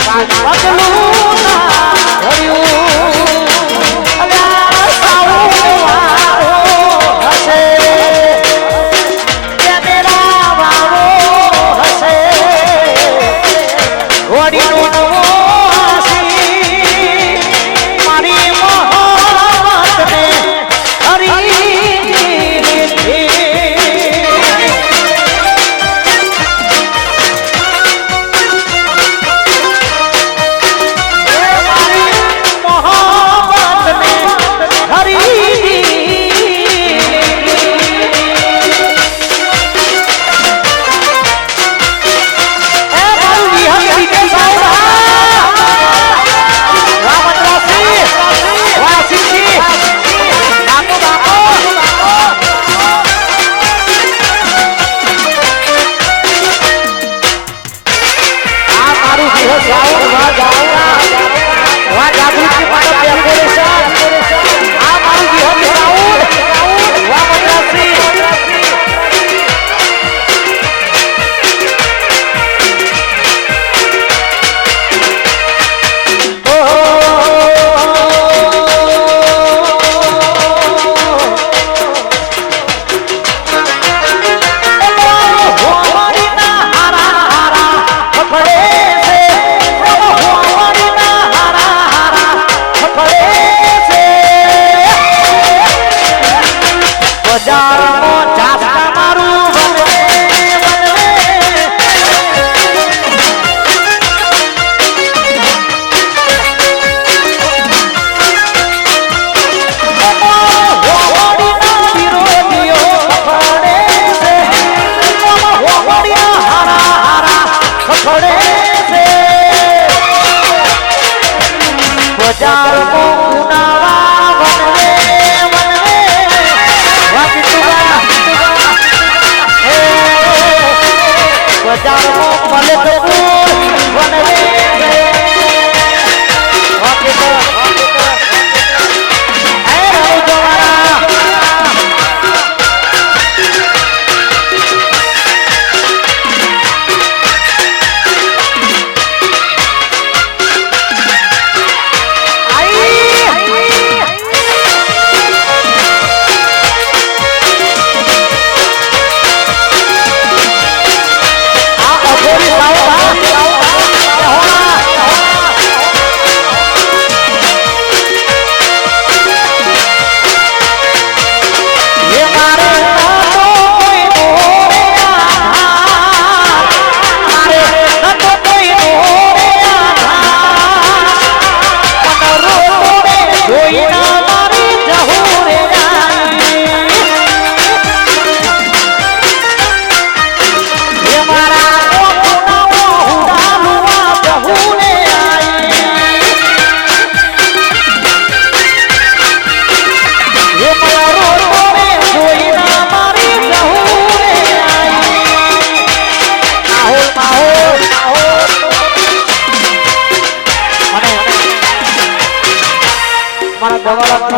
પાછું પગલું ના ભર્યું અલ્યા સાવવારો હશે કે મેરા વારો હશે ઘોડીનું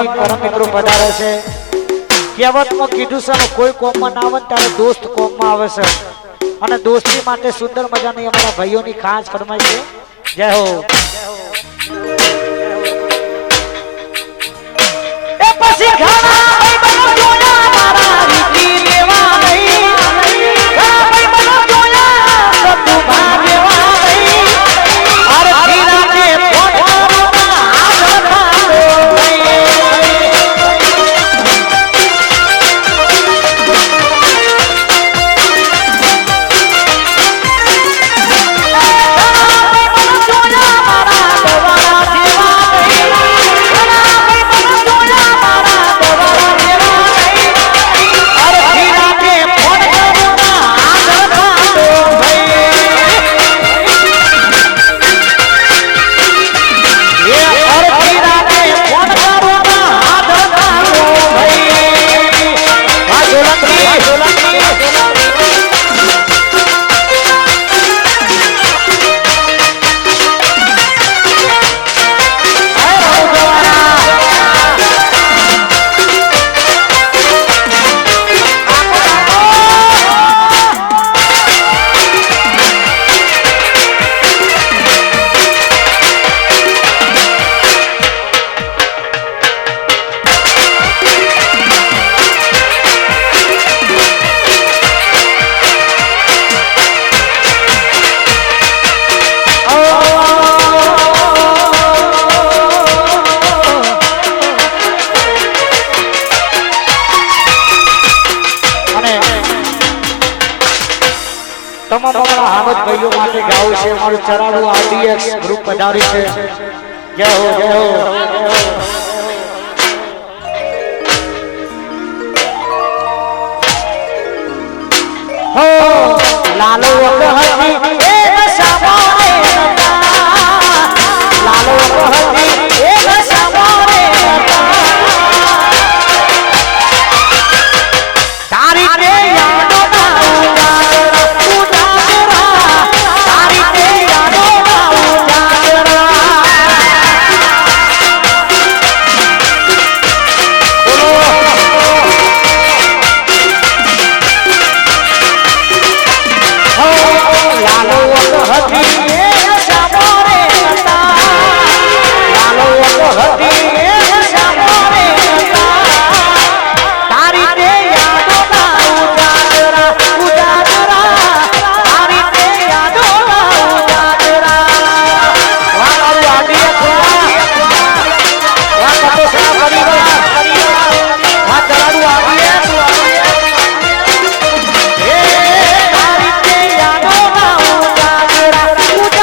પરમ મિત્રો પધારે છે કહેવતમાં કીધું છે કોઈ કોમમાં ના આવે ત્યારે દોસ્ત કોમમાં આવે છે અને દોસ્તી માટે સુંદર મજાની અમારા ભાઈઓની ખાસ ફરમાઈ છે જય હો એ પછી ઘણા ભાઈ જોયા મારા રીતિ લેવા નહીં ઘણા ભાઈ જોયા સતુ ભાગેવા નહીં અરે ધીરા કે તમામ અમારા હાવજ ભાઈઓ માટે ગાવું છે અમારું ચરાડું આરડીએક્સ ગ્રુપ પધારી છે જય હો જય હો હો લાલો વખતી એ નશામાં રે લાલો વખતી એ નશામાં રે તારી તે યાદો ના ઉજાગરા તારી તે યાદો ના ઉજાગરા લાલો વખતી એ નશામાં રે લાલો વખતી એ નશામાં રે તારી તે યાદો ના ઉજાગરા ઉજાગરા તારી તે યાદો ના ઉજાગરા વાહ મારું આદિય ખુલ્લા વાહ કપોસના પરિવાર વાહ ચરાડું આદિય એ તારી તે યાદો ના ઉજાગરા ઉજાગરા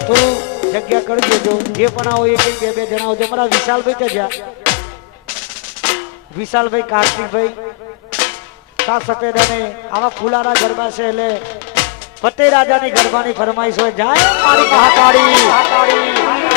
થોડું જગ્યા કરી દેજો જે પણ આવો એક બે બે જણા આવજો મારા વિશાલભાઈ તો જ્યાં વિશાલભાઈ કાર્તિકભાઈ સાત સફેદાને આવા ફૂલારા ગરબા છે એટલે ફતેહ રાજાની ગરબાની ફરમાઈશ હોય જાય મારી મહાકાળી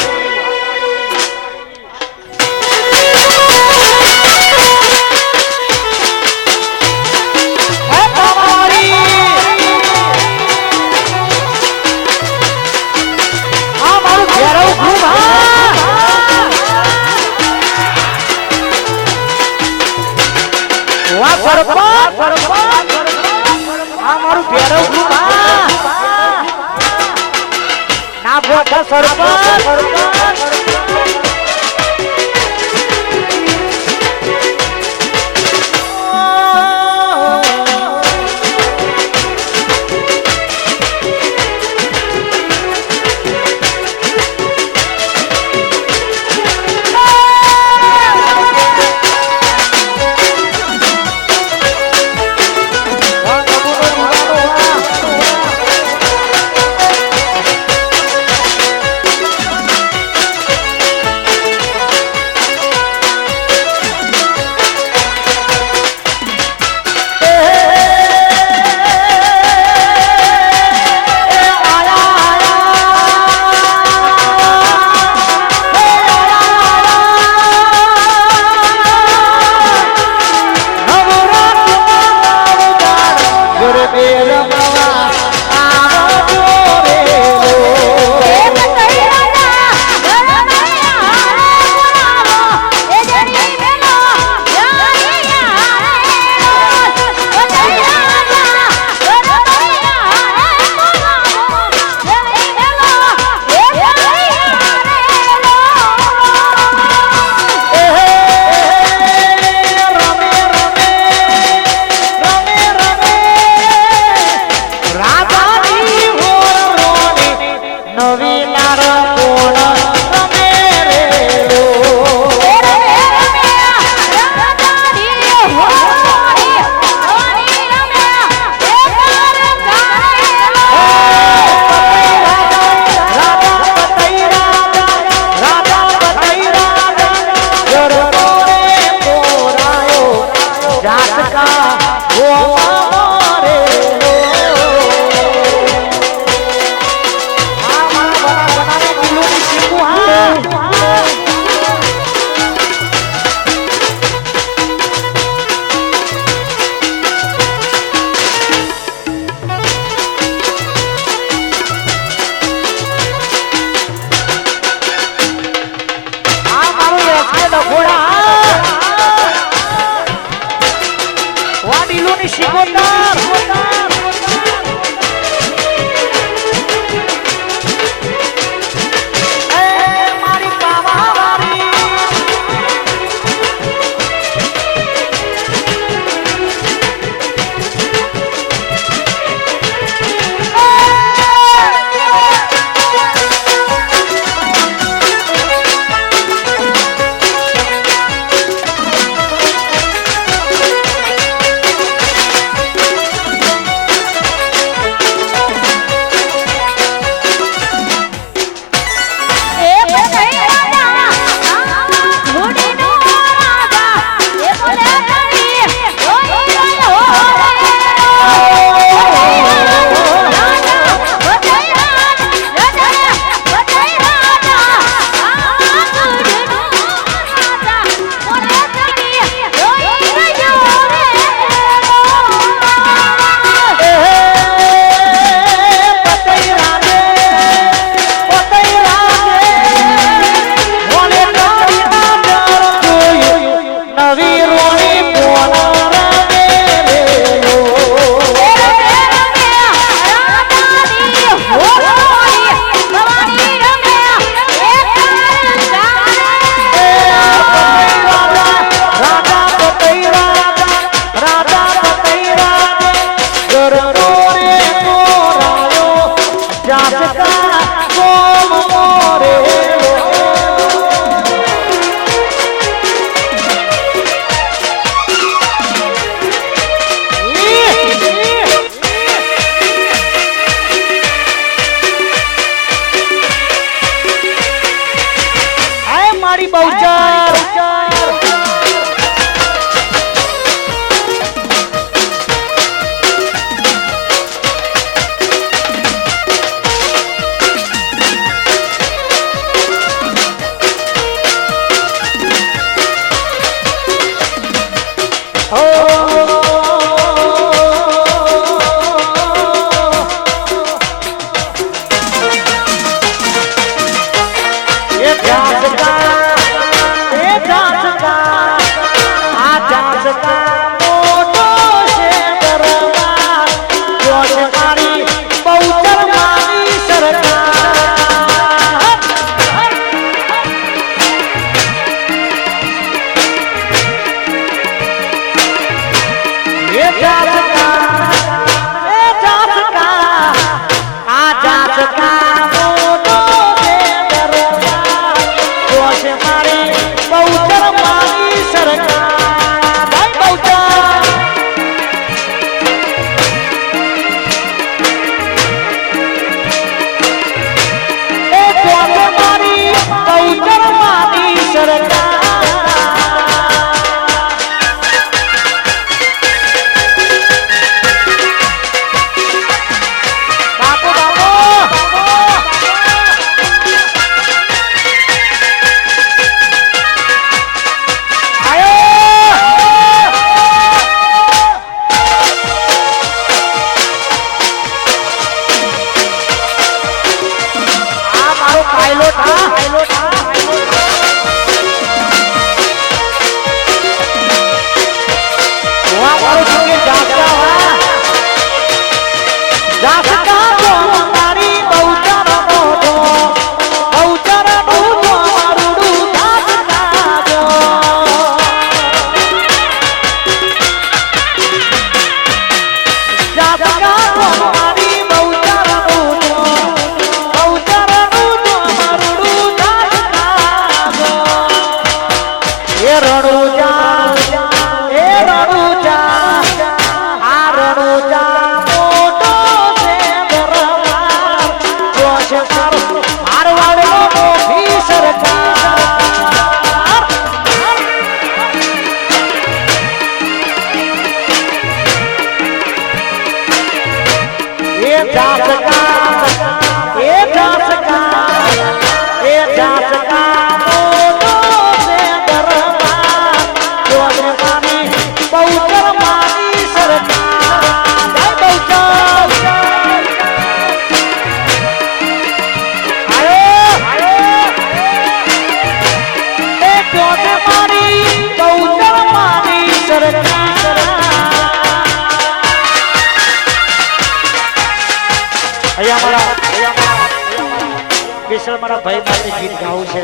સ્પેશિયલ મારા ભાઈ માટે ગીત ગાવું છે,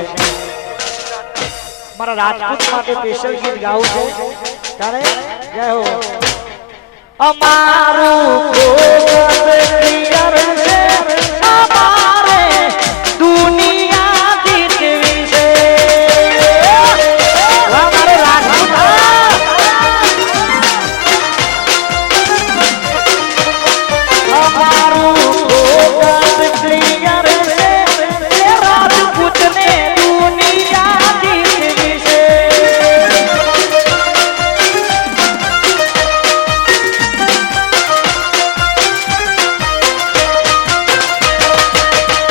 મારા રાજપૂત માટે સ્પેશિયલ ગીત ગાવું છે. તારે જય હો. અમારું ફોકસ ક્લિયર છે, અમારે દુનિયા જીતવી છે. અમારે રાજપૂત અમારું ફોકસ ક્લિયર છે, રાજપૂતને દુનિયા જીતવી છે.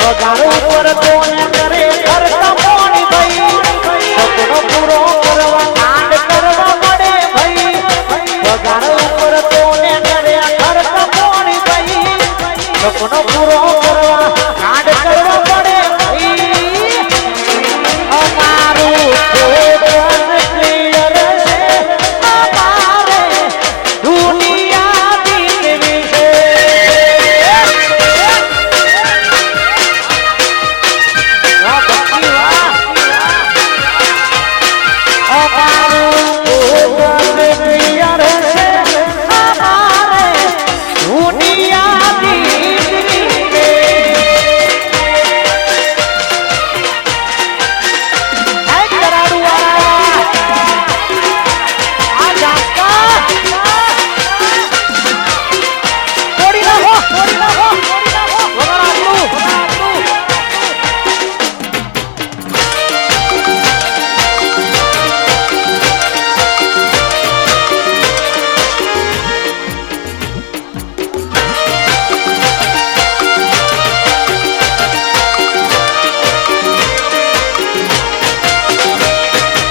પગાર ઉપર કોને કરે ખર્ચા મોણી ભાઈ, સપનો પૂરો કરવા કાંડ કરવા પડે ભાઈ. પગાર ઉપર કોને કરે ખર્ચા મોણી ભાઈ, સપનો પૂરો કરવા કાંડ કરવા પડે ભાઈ. અમારું ફોકસ ક્લિયર છે, અમારે દુનિયા જીતવી છે. વાહ ભક્તિ વાહ. અમારું ફોકસ ક્લિયર છે, અમારે દુનિયા જીતવી છે. હે કરાડુઆ આ જાસ્કા તોડી નાખો વગર આટલું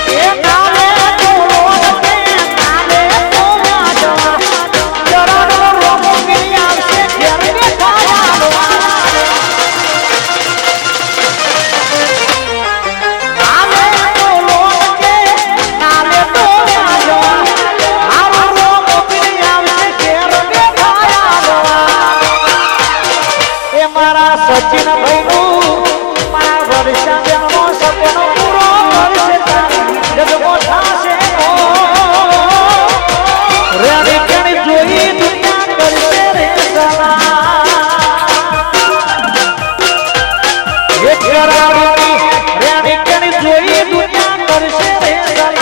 એ નાલે તોલો કે નાલે તોલા જવા, ચરણનો રોમો ગિરી આવશે ઘેર બેઠાયાનો. નાલે તોલો કે નાલે તોલા જવા, મારો રોમો ગિરી આવશે ઘેર બેઠાયાનો. એ મારા સચિન ભાઈનું મારા વર્ષા બેનનો સપનો પૂરો કરશે તારી જગમો થાશે ઓ. રેણી કેણી જોઈ દુનિયા કરશે રે સલામ. એક કરાવની રેણી કેણી જોઈ દુનિયા કરશે રે સલામ.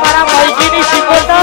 મારા ભાઈજીની શિકોતર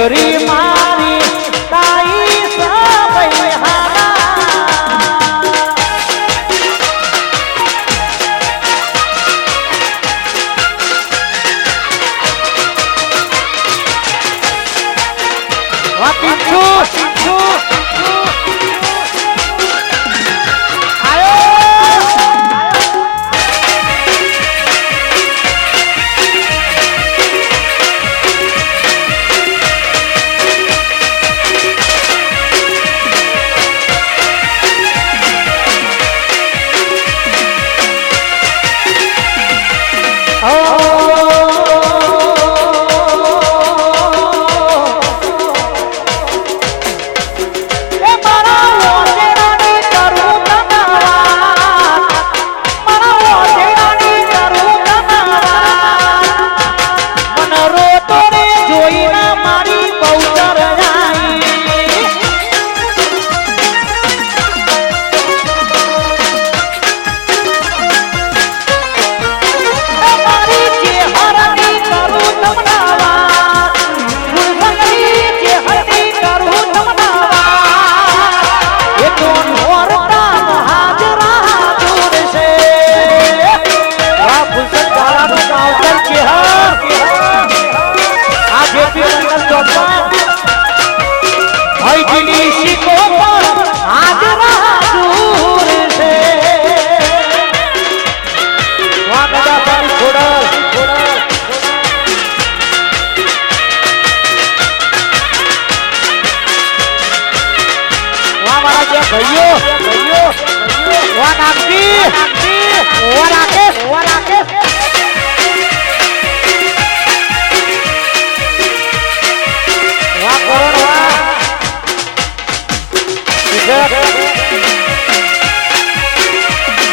દીકરી મારી તાઈ સબઈ હારા વાપીછું ભાઈઓ વા નાગજી વા રાકેશ વા કરોડ વા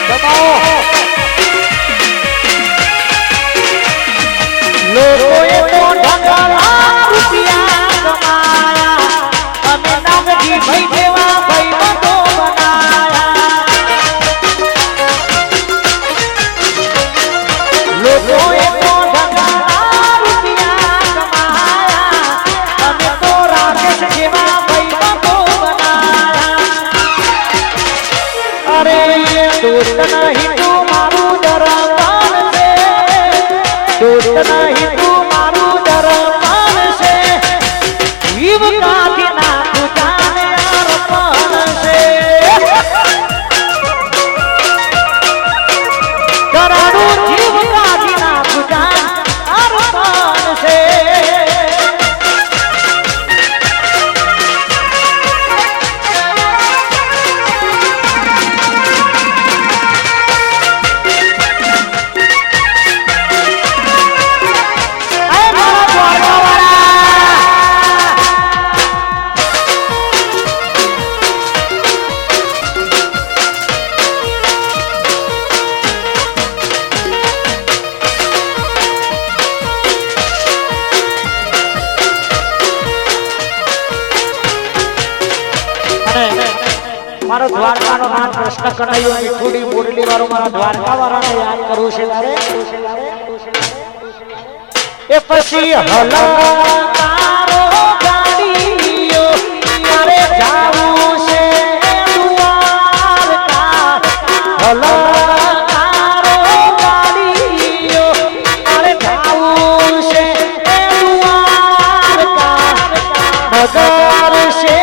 દબાવો લોકોએ તો ઢગલા રૂપિયા કમાયા અમે નાગજી ભાઈ જેવા दोस्त नहीं तू मारू दरबान से दोस्त नहीं तू मारू दरबान से जीव का ना तू जाने यार पान से करारू जीव का ना तू जाने यार पान से મારો દ્વારકાનો નામ કૃષ્ણ કનૈયો મીઠુડી બોડલી વાળો મારા દ્વારકા વાળાને યાદ કરું છે તારે એ પછી હલકારો ગાડીઓ મારે જાવું છે દ્વારકા હલકારો ગાડીઓ મારે જાવું છે દ્વારકા નગર છે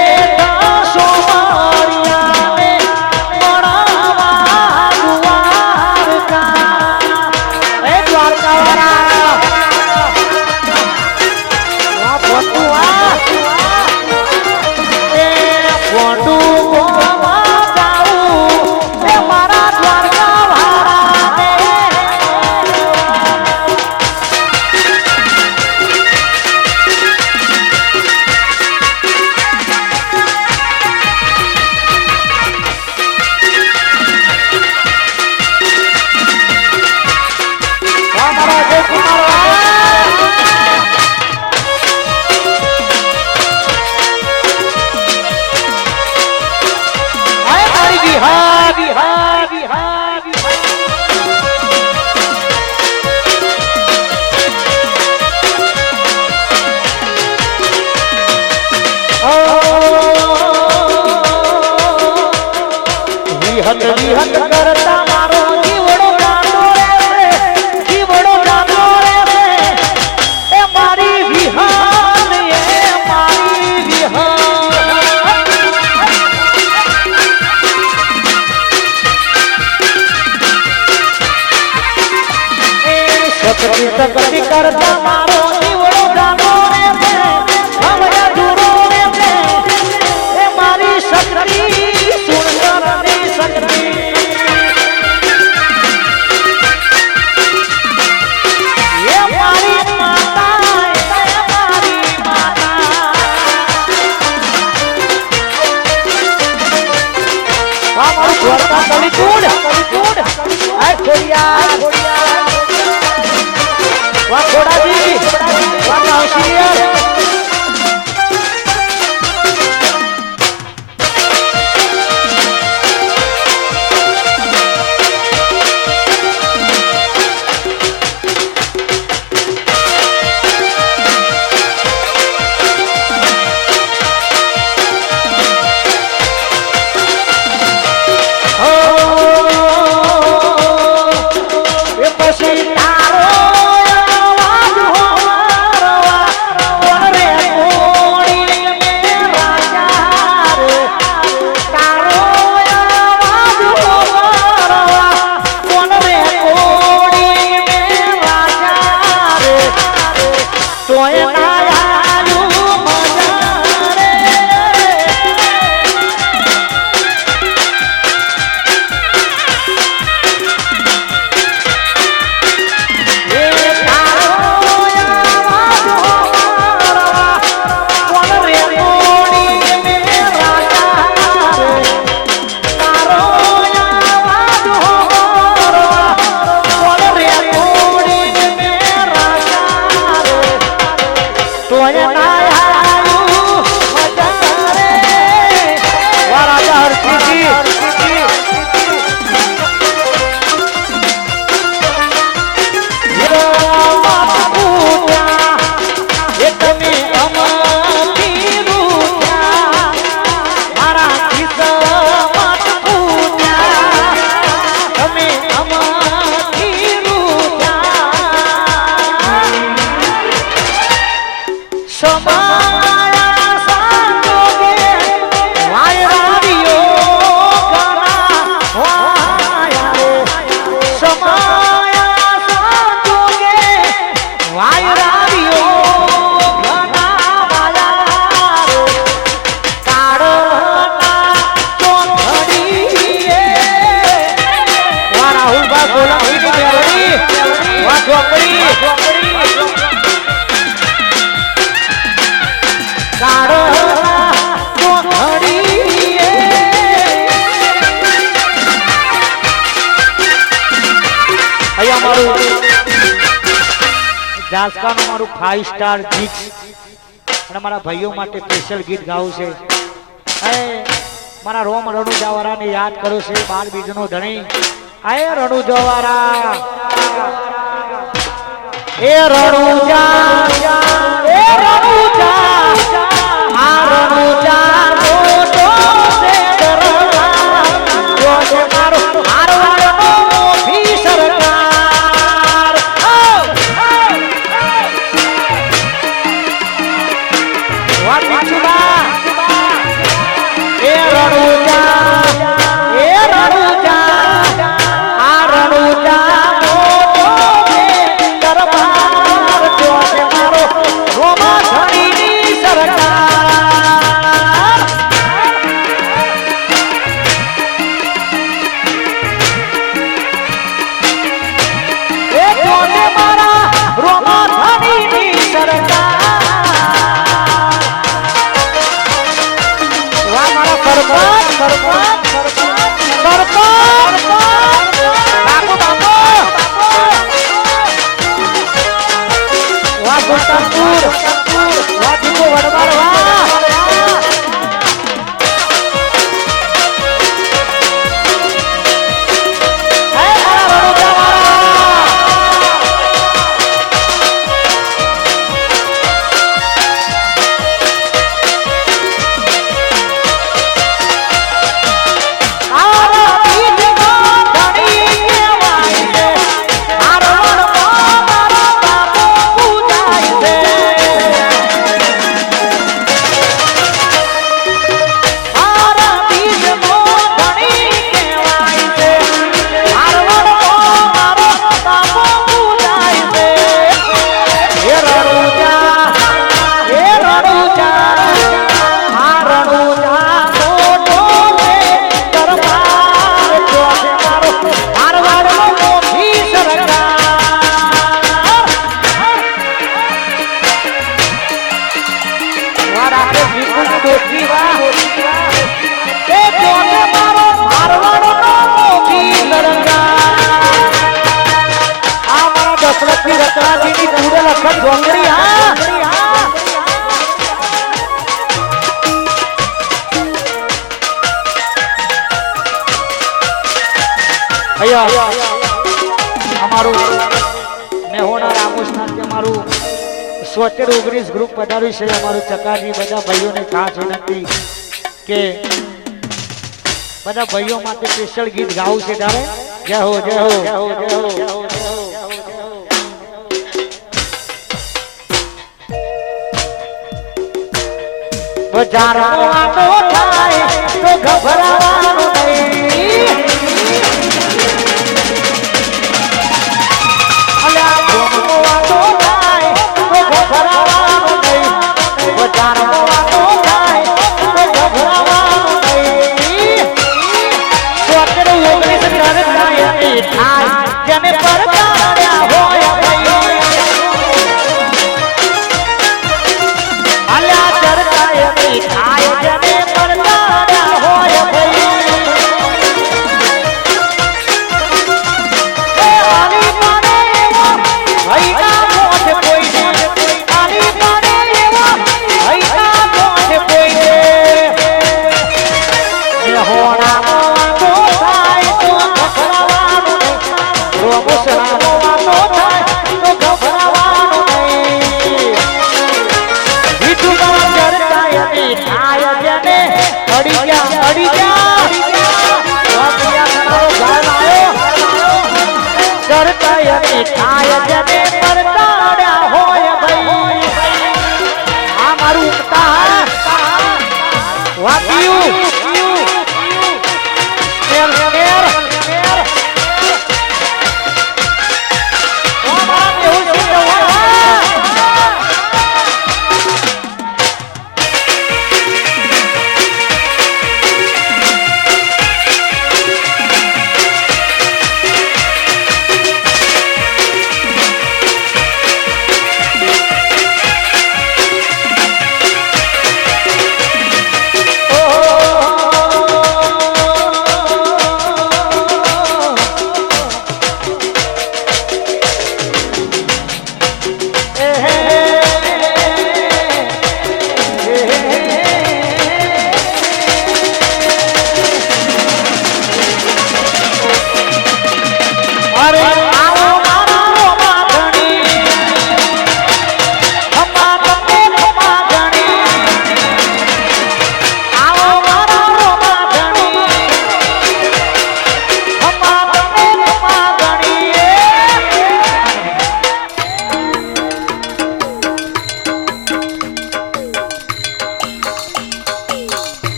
વિહત કરતા મારો જીવડો ગાંડો રે જીવડો ગાંડો રે એ મારી વિહત એ મારી વિહત એ સકતી સકતી કરતા મારો જીવડો ગાંડો રે હમણાં દૂરો રે એ મારી શક્તિ સુંદરની શક્તિ એ મારી માતા એ મારી માતા આ મારું દ્વારકા કલિકુંડ આ ખોડિયા વાહ ખોડાજી વાહ કાશીયર જાસકાનું મારું 5 સ્ટાર ગીત અને મારા ભાઈઓ માટે સ્પેશિયલ ગીત ગાવું છે એ મારા રોમ રણુજાવારાને યાદ કરું છે 12 બીજનો ધણી આય રણુજાવારા એ રણુજા એ રણુજા આ રણુજા મોટો છે દરબાર જો છે મારો મારવાડનો મોભી સરકાર વાત વાંચુબા એ રણુજા એ રણુજા આ રણુજા મોટો છે દરબાર જો છે મારો રોમા ધણીની સરકાર એ જો છે મારા રોમા ધણીની સરકાર વાહ મારા સરપંચ સરપંચ સરપંચ બાપુ બાપુ વાહ સુલતાનપુર વાહ દીપો વડવાડ વાહ હે મારા રણુજાવાળા દશરથની રચનાજીની પૂરે લખત જોંગરી હા અમારું મેહોણા રામોસનાથ અમારું 19 ગ્રુપ પધાર્યું છે અમારું ચકાજી બધા ભાઈઓને ખાસ વિનંતી કે બધા ભાઈઓ માટે સ્પેશિયલ ગીત ગાવું છે તારે જય હો જય હો જય હો જય હો બજારમાં આટો થાય તો ગભરાવાનું નહીં અલ્યા ગોમો આટો થાય તો ગભરાવાનું નહીં બજારમાં આટો થાય તો ગભરાવાનું નહીં 19 થાય જેને પરતાડ્યા હોય ભાઈ અલ્યા ચરતાય થાય જેને પરતાડ્યા હોય ભાઈ એ આલી પાડે એવા ભાઈના મોઢે કોઈ દે આલી પાડે એવા ભાઈના મોઢે કોઈ દે એ હોણાનો વાતો થાય તો ગભરાવાનું નહીં રોમસરાનો વાતો થાય તો ગભરાવાનું નહીં વિધુમાં ચરતાય થાય જેને અડી જા ચરતાય થાય જેને પરતાડ્યા હોય ભાઈ આ મારું ઉગતા વાગ્યું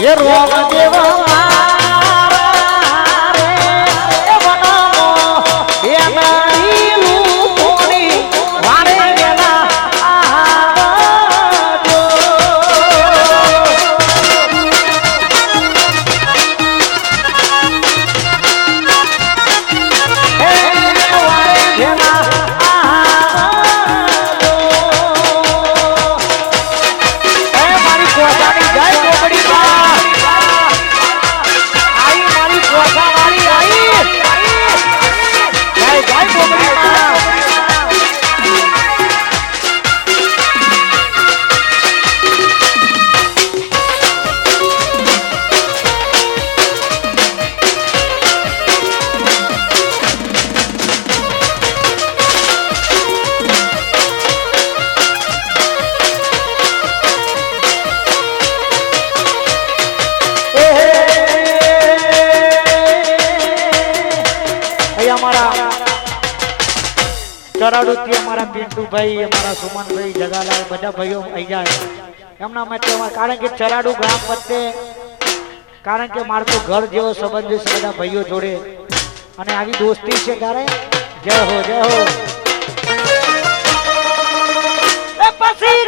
ये रोम देवा ચરાડુથી અમારા પિન્ટુભાઈ અમારા સુમનભાઈ જગાલાલ બધા ભાઈઓ આવી જાય એમના માટે કારણ કે ચરાડુ ગ્રામ વચ્ચે કારણ કે મારું તો ઘર જેવો સંબંધ છે બધા ભાઈઓ જોડે અને આવી દોસ્તી છે ત્યારે જય હો જય હો પછી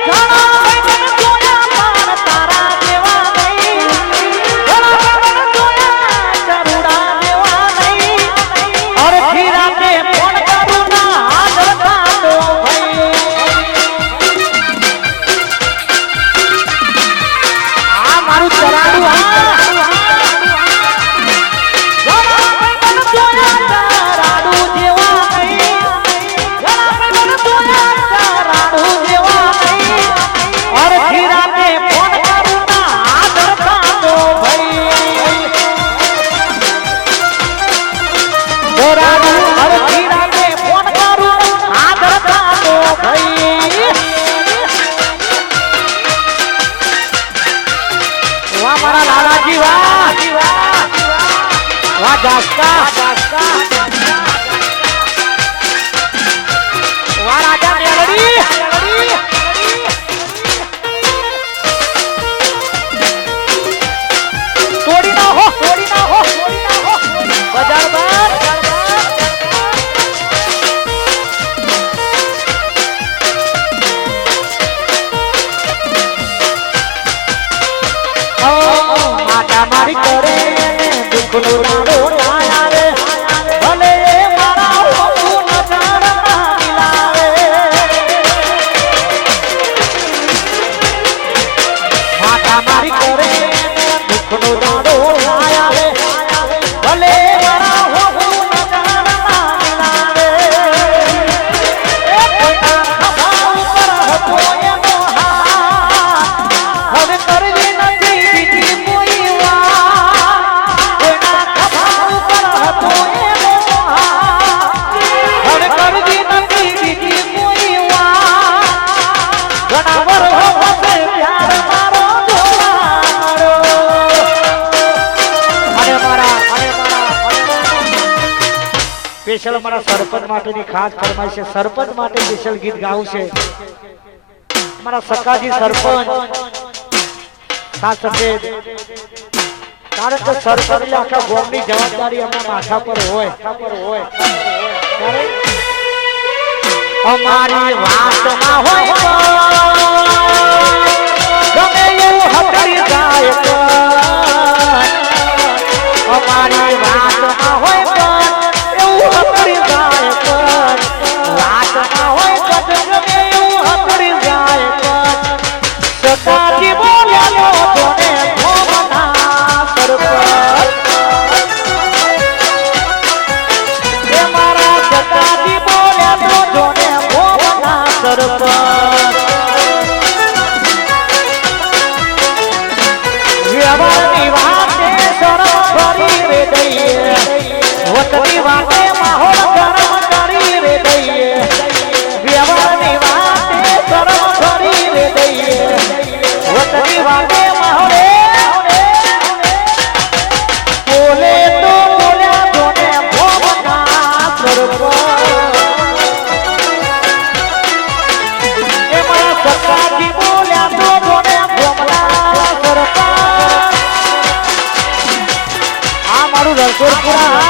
સ્પેશિયલ અમારા સરપંચ માટેની ખાસ ફરમાઈશ છે. સરપંચ માટે સ્પેશિયલ ગીત ગાવું છે. અમારા સકાજી સરપંચ સાત સફેદ, કારણ કે સરપંચ એટલે આખા ગામની જવાબદારી અમારા માથા પર હોય. અમારી વાતમાં હોય ગમે એવું હકડી જાય, અમારી વાતમાં હોય એવું હકડી જાય, વાતમાં હોય ગમે એવું હકડી જાય. સકાજી બોલ્યા તોને ભોમના સરપંચ, એ મારા સકાજી બોલ્યા તોને ભોમના સરપંચ. વ્યવહારની વાતે સરળ કરી રે દઈએ, વતની વાતે માહોલ ગરમ કરી રે દઈએ. વ્યવહારની વાતે સરળ કરી રે દઈએ, વતની વાતે માહોલ બોલે તો બોલ્યા તોને ભોમના સરપંચ, એ મારા સકાજી બોલ્યા તો તોને ભોમના સરપંચ. આ મારું રસોડપુરા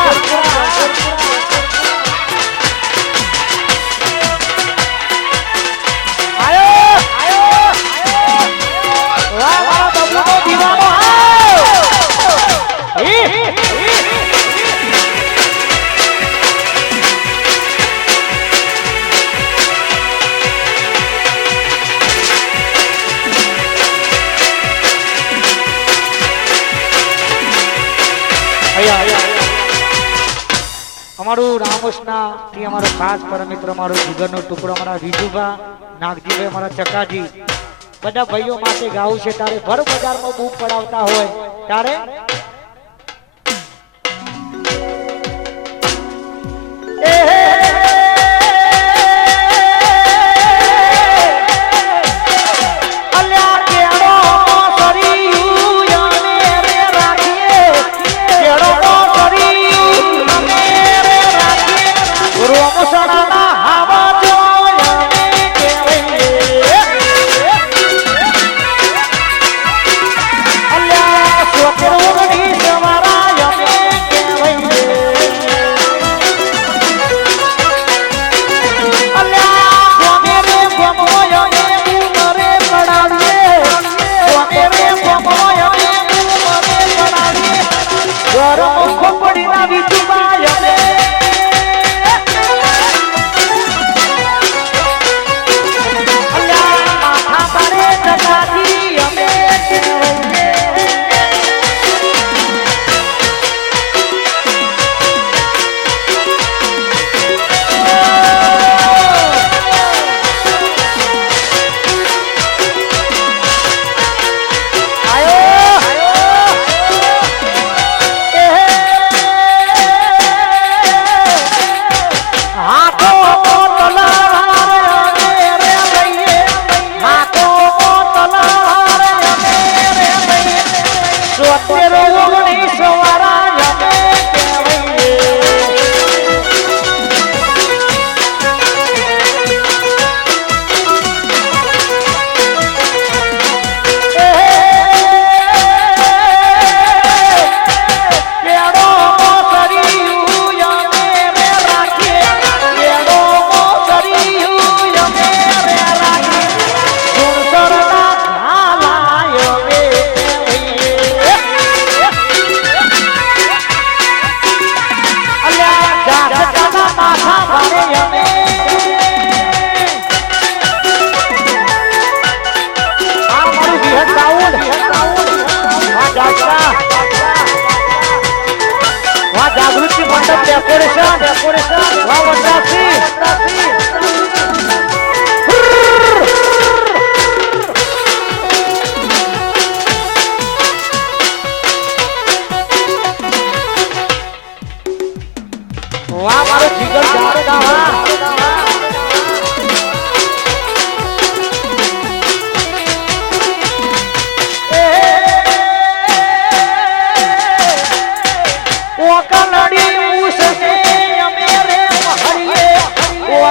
અમારું રામોસના થી અમારો ખાસ પરમ મિત્ર, અમારો જીગરનો ટુકડો, અમારા વિજુભા નાગજીભાઈ, અમારા ચકાજી, બધા ભાઈઓ માટે ગાવું છે. તારે ભર બજારમાં બૂમ પડાવતા હોય ત્યારે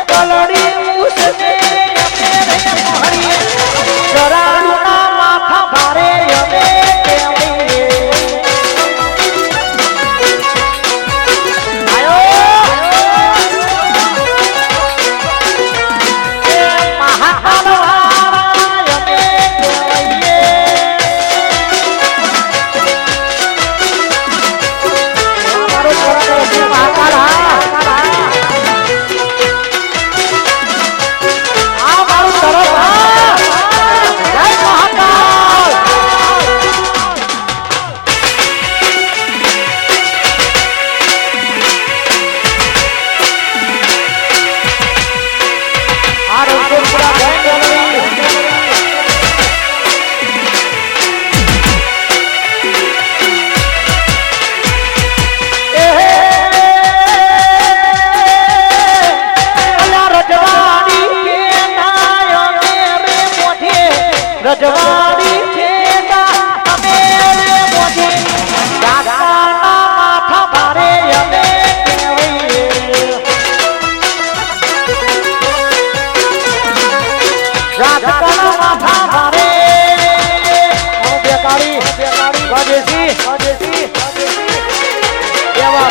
મોકલડી મૂસને અમે રે મોહરીએ શરાળુના માથા ભારે અમે કેવડીએ રજવાડી છેડા અમે રે મોઢી દાદાના માથા ભારે અમે કેવઈએ રાધકના માથા ભારે ઓ બેકારી સ્વદેશી દેવા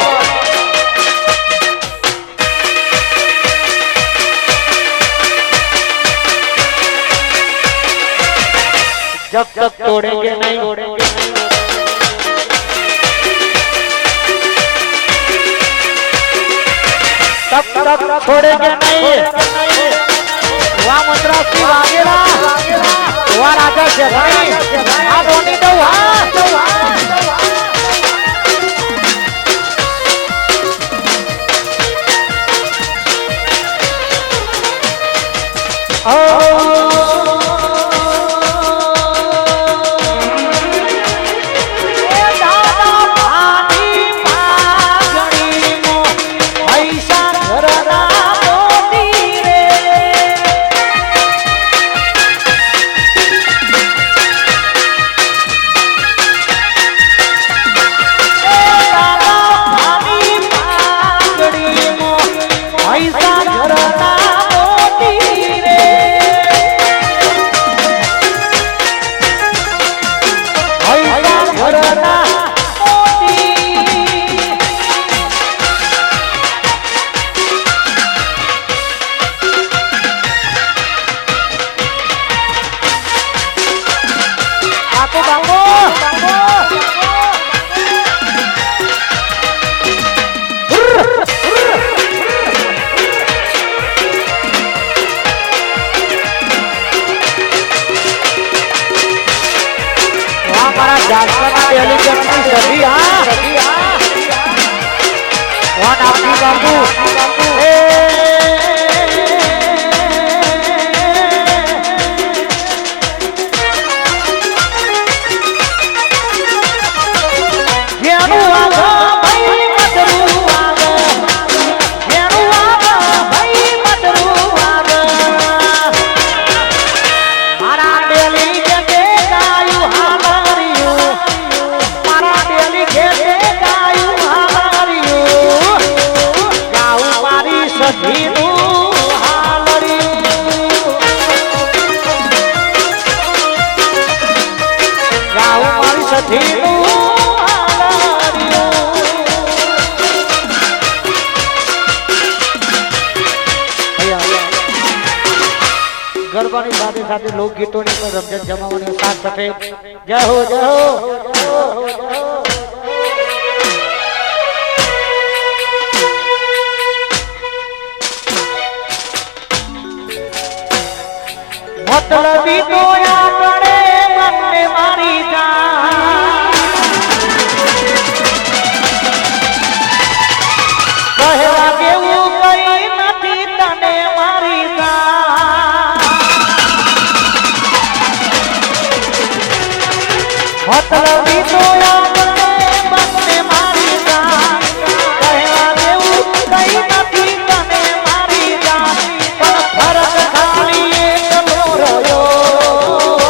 जब तक तोड़ेंगे नहीं तब तक छोड़ेंगे नहीं वहाँ मद्रासी वागेरा वहाँ राजा से भाई आ रोनी दो ગરબાની સાથે સાથે લોકગીતોની પણ રમઝટ જમાવવાની સાથ સફેદ જય હો જય હો મતલબી તો આપણે મને મારી જા કહેવા કેવું કઈ નથી તને મારી જા મતલબી તો આપણે મને મારી જા કહેવા કેવું કઈ નથી તને મારી જા પણ ફરક ખાલી એટલો રહ્યો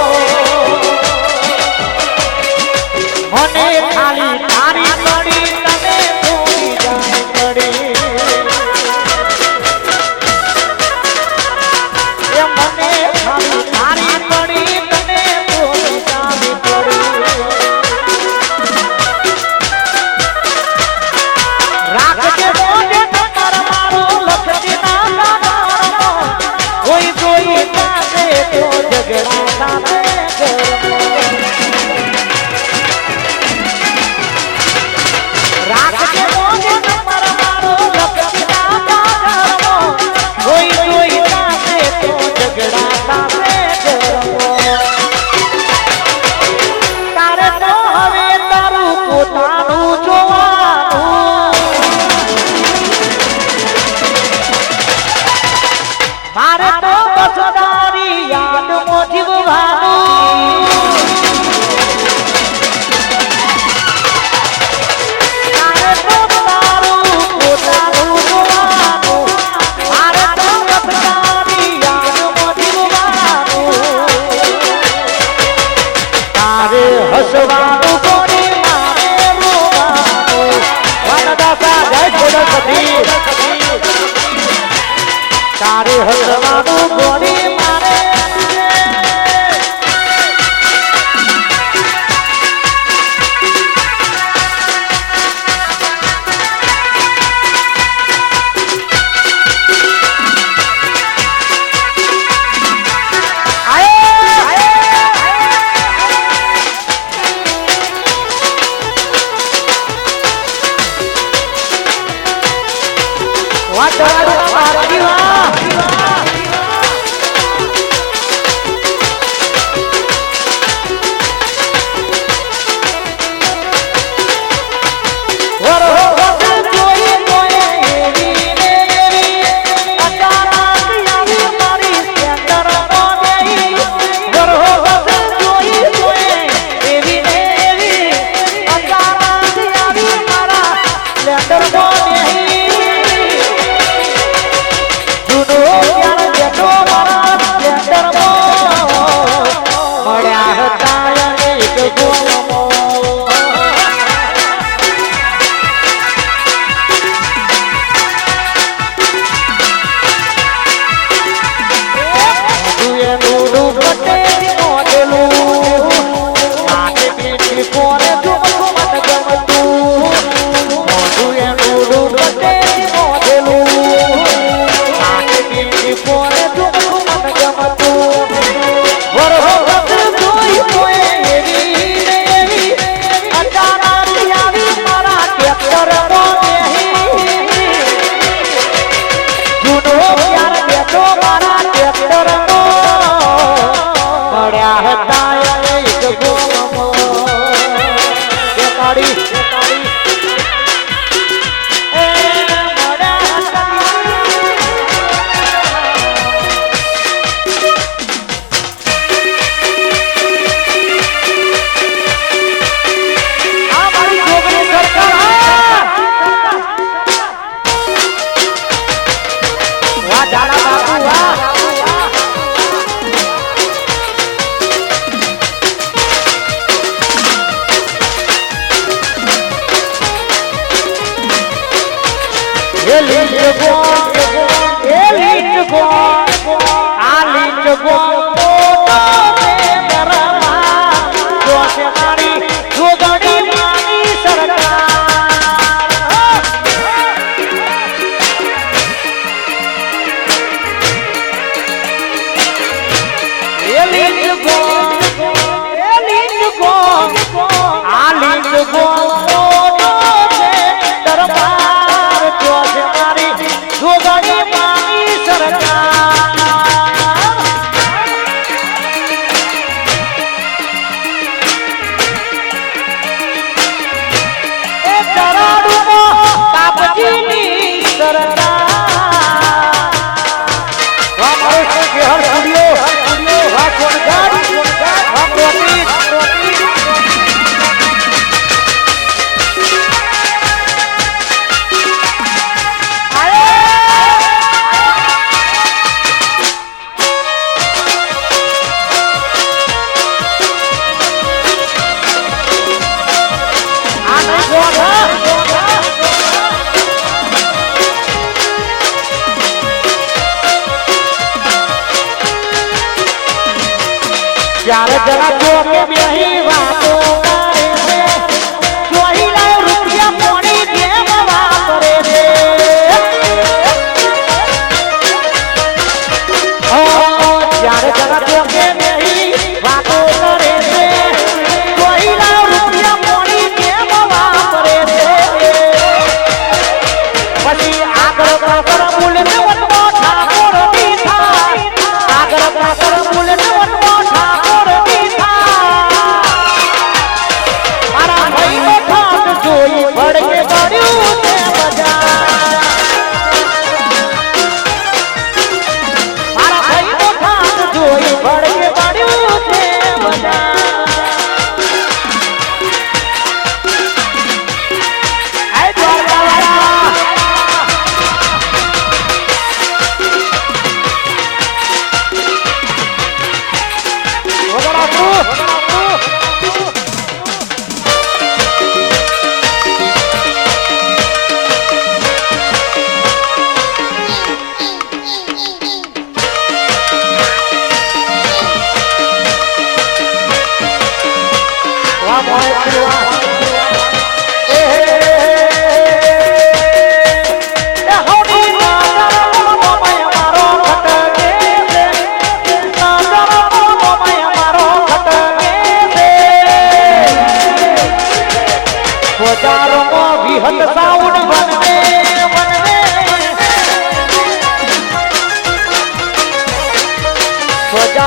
મારે તો બસ તારી યાદમાં જીવવાનું મારે તો તારું પોતાનું જોવાનું મારે તો બસ તારી યાદમાં જીવવાનું તારે હસવાનું કોની મારે રોવાનું વનદાસા જય ગોરખપતિ તારે હસવાનું ગોરી મારે જ્યારે જરા ચોકે બેહી વાતો કરે છે જોઈ લાય રૂપિયા પોણી જેમ વાપરે છે ઓ જ્યારે જરા ચોકે બેહી વાતો કરે છે જોઈ લાય રૂપિયા પોણી જેમ વાપરે છે પછી આગળ પાછળ બોલે ને વટવો ઠાકોર દીઠા આગળ પાછળ બોલે ને વટવો ઠાકોર દીઠા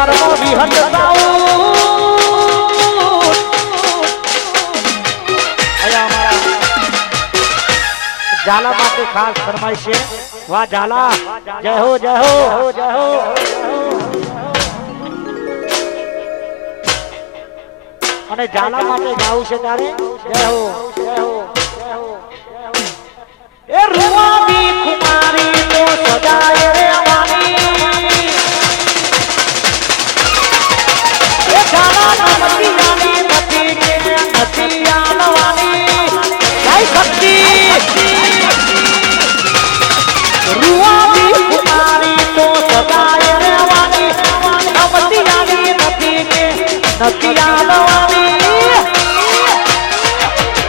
દરબારનો વિહત સાઉ ઝાલા માટે ખાસ ફરમાઈશ છે વાહ ઝાલા જય હો જય હો જય હો અને ઝાલા માટે ગાવું છે તારે જય હો જય હો જય હો એ રૂવાબી કુમારી તો સદાય રહેવાની એ ઝાલા નથી આની નથી કે નથી આનવાની જય શક્તિ રૂવાબી કુમારી તો સદાય રહેવાની નથી આની નથી કે નથી આનવાની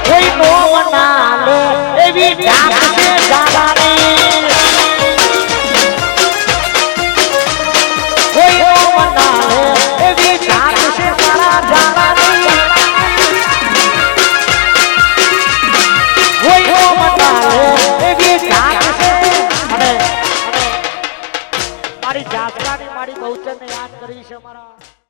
કોઈ નો મના લે એવી ડાક છે ઝાલાની કોઈ નો મના લે એવી ડાક છે મારા ઝાલાની કોઈ નો મના લે એવી ડાક છે અને મારી જાતરાની મારી બહુચરને યાદ કરી છે મારા